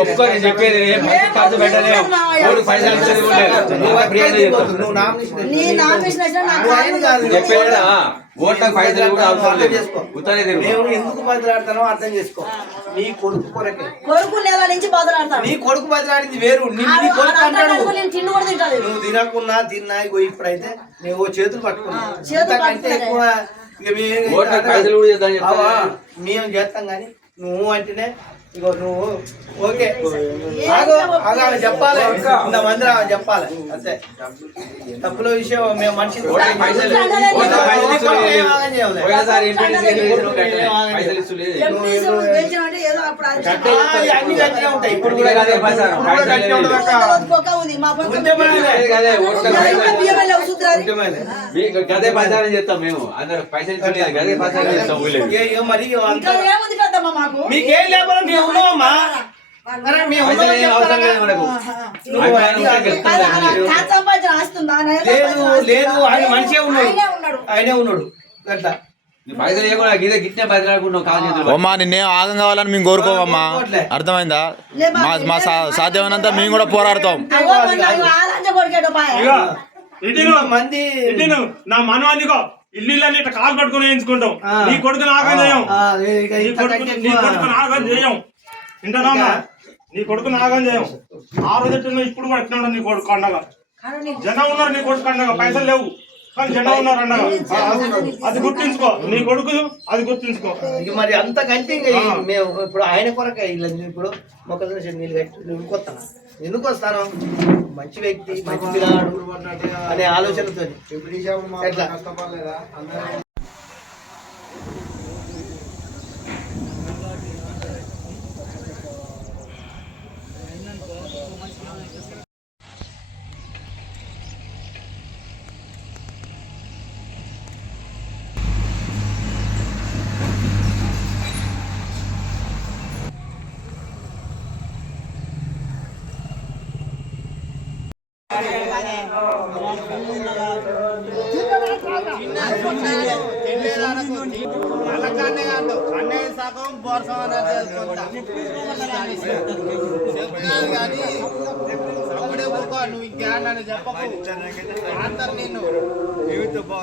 ఒక్కరి చెప్పేది ఖర్చు పెట్టలేవు పైసలు చెప్పేదా ఓట్లకు పైసలు కూడా అవసరం లేదు. ఎందుకు బదిలాడతానో అర్థం చేసుకో. నీ కొడుకు కొరకే కొడుకు నెల నుంచి బదిలాడతాను. నీ కొడుకు బదిలాడింది వేరు. నువ్వు తినకున్నా తిన్నా ఇప్పుడైతే నువ్వు చేతులు పట్టుకున్నా ఎక్కువ మేము చేస్తాం కానీ నువ్వు అంటేనే ఇగో నువ్వు ఓకే చెప్పాలి. ఇంతమంది చెప్పాలి అంతే. తప్పుల విషయం మేము మనిషి అన్ని గట్టిగా ఉంటాయి. ఇప్పుడు కూడా గదే ప్రచారం చేస్తాం మేము. అందరు పైసలు గదే ప్రచారం చేస్తాం. మరి మీకేం లేకపోతే మేము ఉన్నామమ్మా. లేదు ఆయన మనిషే ఉన్నాడు. ఆయనే ఉన్నాడు అట్లా. అమ్మా నిన్నేం ఆగం కావాలని మేము కోరుకోమమ్మా. అర్థమైందా? మా సాధ్యమైనంత మేము కూడా పోరాడతాం. నా మనం అందుకో ఇల్లు ఇట్లా కాలు పట్టుకుని వేయించుకుంటాం. నీ కొడుకుని ఆగం చేయం. నీ కొడుకుని ఆగం చేయం. వింటానమ్మా? నీ కొడుకుని ఆగం చేయం. ఆ రోజు ఇప్పుడు కూడా ఎట్లా నీ కొడుకు అండగా జనం ఉన్నారు. నీ కొడుకు అండగా పైసలు లేవు కానీ జనం ఉన్నారు అండగా. అది గుర్తించుకో. నీ కొడుకు అది గుర్తించుకో. మరి అంతకంటే మేము ఇప్పుడు ఆయన కొరకే ఇప్పుడు మొక్కజొన్న నీళ్ళు కట్టి నువ్వు కొత్తాను ఎందుకు వస్తాను? మంచి వ్యక్తి, మంచి పిల్లాడు అనే ఆలోచనతో నువ్వు ఇంకా చెప్పకు.